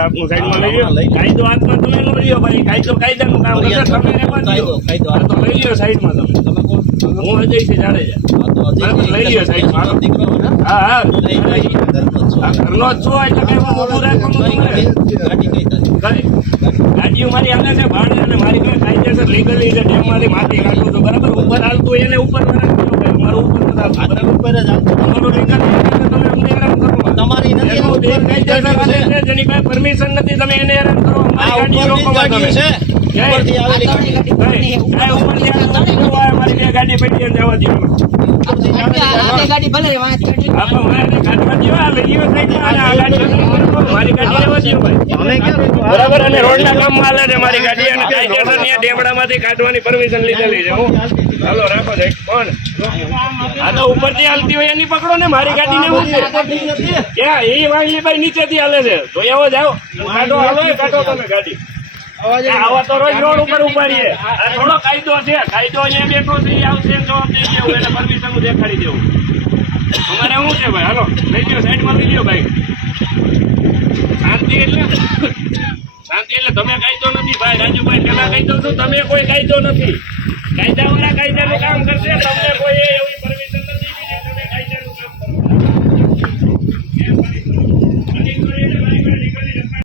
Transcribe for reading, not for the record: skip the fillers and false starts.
આપનું સાઈડમાં લઈ લ્યો. કાયદો હાથમાં તમે નો લ્યો ભાઈ, કાયદો કાયદાનું કામ કરે. તમે રહેવા દ્યો. હા, તો લઈ લ્યો સાઈડમાં તમે. હું અજયસિંહ જાડેજા. બરાબર, લઈ લ્યો સાઈડમાં. હા હા, ઘરનો જ છો એટલે કઈ ઊભું રાખવાનું તમારે. ગાડીઓ મારી હાલે છે ભાડે, અને મારી પાસે કાયદેસર લીગલી છે ડેમમાંથી માટી કાઢું છું. બરાબર, ઉપર હાલતું એને ઉપર રાખજો ભાઈ, મારું ઉપર નથી હાલતું. બરાબર, ઉપર જ હાલતું. તમારું લીગલ તમે અમને હેરાન કરો. તમારી નથી જેની પાસે પરમિશન નથી તમે એને હેરાન કરો. મારી ગાડી રોકવા તમે ઉપરથી આવેલી ગાડી મારી બે ગાડી પડી જવા દો. ગાડી ભલે બરાબર, અને રોડના કામમાં હાલે છે મારી ગાડી, અને કાયદેસર ડેમડામાંથી કાઢવાની પરમિશન લીધેલી છે. હું હાલો રાખો છે કોણ આ તો ઉપરથી હાલતી હોય એની પકડો ને, મારી ગાડી ને એવું છે ક્યાં એ વાંગલીભાઈ નીચેથી હાલે છે તો એવો જાઓ કાઢો. હાલો કાઢો તમે ગાડી. આવા તો રોજ રોડ ઉપર ઉભા રહીએ. આ થોડો કાયદો છે, કાયદો અહીંયા બેઠો છે, આવશે જવાબ દઈ દેવું, એટલે પરમિશન દેખાડી દેવું. અમારે શું છે ભાઈ? હાલો લઈ લ્યો, સાઈડમાં લઈ લ્યો ભાઈ. શાંતિ એટલે તમે કાયદો નથી ભાઈ. રાજુભાઈ પેલા કાયદો છું, તમે કોઈ કાયદો નથી. કાયદાવાળા કાયદાનું કામ કરશે.